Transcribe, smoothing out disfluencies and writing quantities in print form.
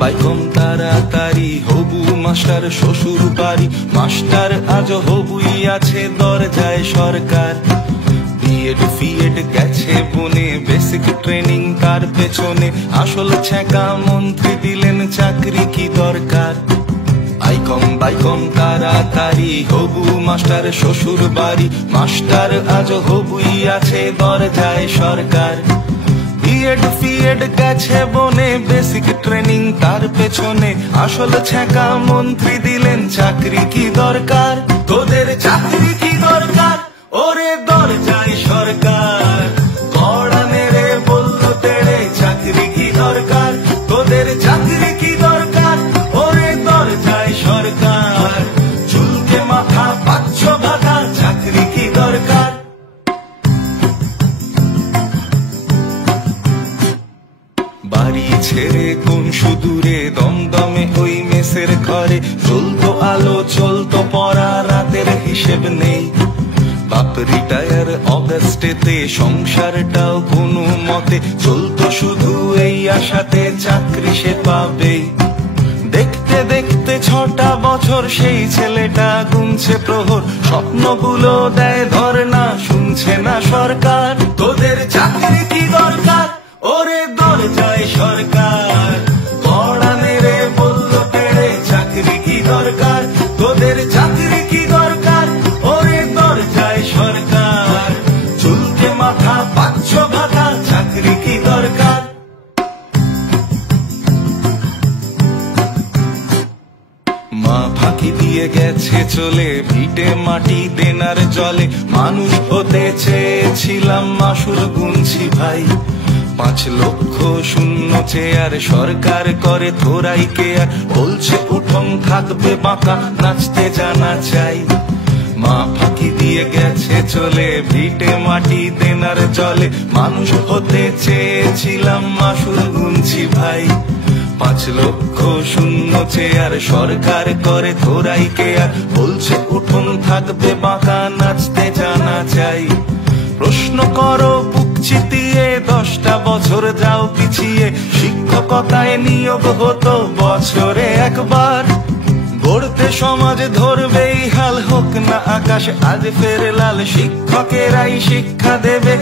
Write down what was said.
বাইকম তাড়াতাড়ি হবু মাস্টার শ্বশুর বাড়ি, মাস্টার আজ হবুই আছে দরজায় সরকার। বিএড ফিএড গেছে বনে, বেসিক ট্রেনিং তার পেছনে, আসল ছ্যাঁকা মন্ত্রী দিলেন চাকরি কি দরকার। বাইকম তাড়াতাড়ি হবু মাস্টার শ্বশুর বাড়ি, মাস্টার আজ হবুই আছে দরজায় সরকার। বিএড ফিএড গেছে বনে, বেসিক ট্রেনিং তার পেছনে, আসল ছ্যাঁকা মন্ত্রী দিলেন চাকরি কি দরকার। তোদের চাকরি কি দরকার ওরে দরজায় সরকার, কড়া মেরে বলল তেড়ে চাকরি কি দরকার। তোদের চাকরি কি দরকার ওরে দরজায় সরকার, চুলকে মাথা পাচ্ছ ভাতা চাকরি কি দরকার। বাড়ি ছেড়ে কোন সুদূরে দমদমে ওই মেসের ঘরে, চলতো আলো চলতো পড়া রাতের হিসেব নেই। বাপ রিটায়ার অগাস্টেতে, সংসারটাও কোনো মতে চলতো শুধু এই আশাতে চাকরি সে পাবে। দেখতে দেখতে 6টা বছর সেই ছেলেটা গুনছে প্রহর, স্বপ্নগুলো দেয় ধর্ণা শুনছে না সরকার। তোদের চাকরি কি দরকার ওরে দরজায় সরকার, কড়া মেরে বলল তেড়ে চাকরি কি দরকার। তোদের চাকরি কি দরকার ওরে দরজায় সরকার, চুলকে মাথা পাচ্ছ ভাতা চাকরি কি দরকার। মা ফাঁকি দিয়ে গেছে চলে, ভিটে মাটি দেনার জলে, মানুষ হতে চেয়েছিলাম মাসুল গুনছি ভাই। 5 লক্ষ শূন্য চেয়ার সরকার করে থোড়াই কেয়ার, বলছে উঠোন থাকবে বাঁকা নাচতে জানা চাই। মা ফাঁকি দিয়ে গেছে চলে, ভিটে মাটি দেনার জলে, মানুষ হতে চেয়েছিলাম মাসুল গুনছি ভাই। 5 লক্ষ শূন্য চেয়ার সরকার করে থোড়াই কেয়ার, বলছে উঠোন থাকবে বাঁকা নাচতে জানা চাই। প্রশ্ন করো বুক চিতিয়ে, 10টা বছর যাও পিছিয়ে, শিক্ষকতায় নিয়োগ হতো বছরে একবার। গড়তে সমাজ ধরবেই হাল, হোক না আকাশ আজ ফের লাল, শিক্ষকেরাই শিক্ষা দেবে